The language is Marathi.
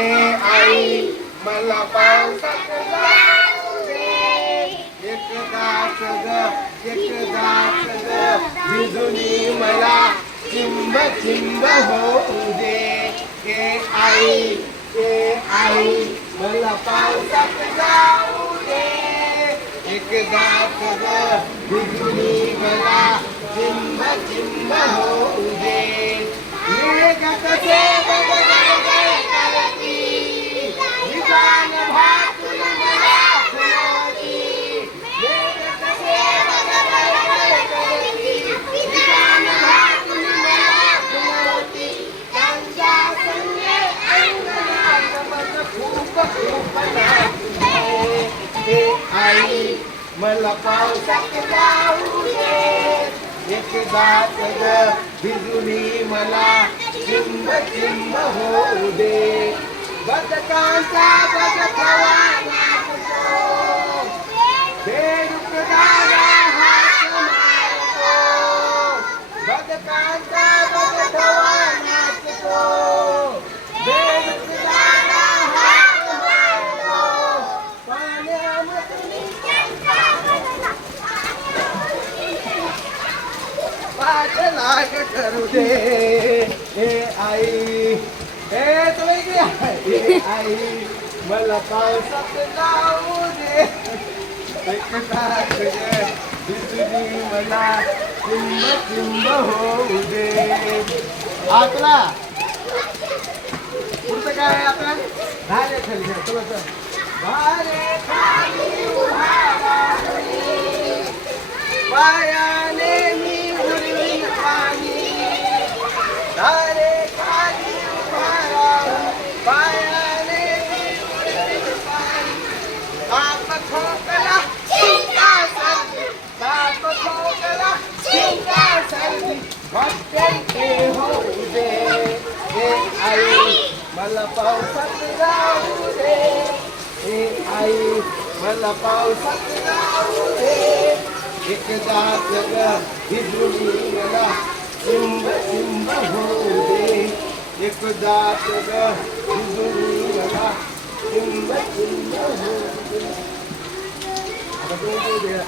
आई मला पावसात जाऊ दे, एकदाच ग भिजुनी मला चिंब चिंब होऊ दे. आई मला पावसात जाऊ दे, एकदाच ग भिजुनी मला चिंब चिंब होऊ दे. मेघ कसे गळगळती, विमान भासून मला फुलवती. मेघ कसे गळगळती, विमान भासून मला फुलवती. त्यांच्या संगे अंगणात माझं खूप खूप नाचते. आई मला पावसात जाऊ दे, एकदाच ग भिजुनी मला चिंब चिंब होऊ दे. बदकांचा बदकवा नाचतो, बेडूक दादा हाक मारतो. बदकांचा बदकवा नाचतो, बेडूक दादा हाक मारतो. पाण्यामधून लाग करू दे. हे आई, हे तुम्ही आई मला पावसात जाऊ दे, एकदाच ग भिजुनी मला चिंब चिंब होऊ दे. आपला पुढचं काय आहे आपला? धारे खाली थोडंसं धारे खाली पायाने मी उडवीन पाणी, धारे खाली उभा राहून पायाने मी उडवीन पाणी. ताप खोकला शिंका सर्दी, ताप खोकला शिंका सर्दी वाटेल होऊ दे. हे आई मला पावसात जाऊ दे, हे आई मला पावसात जाऊ दे, एकदाच ग भिजुनी मला चिंब चिंब होऊ दे. एकदाच ग भिजुनी मला चिंब चिंब होऊ दे.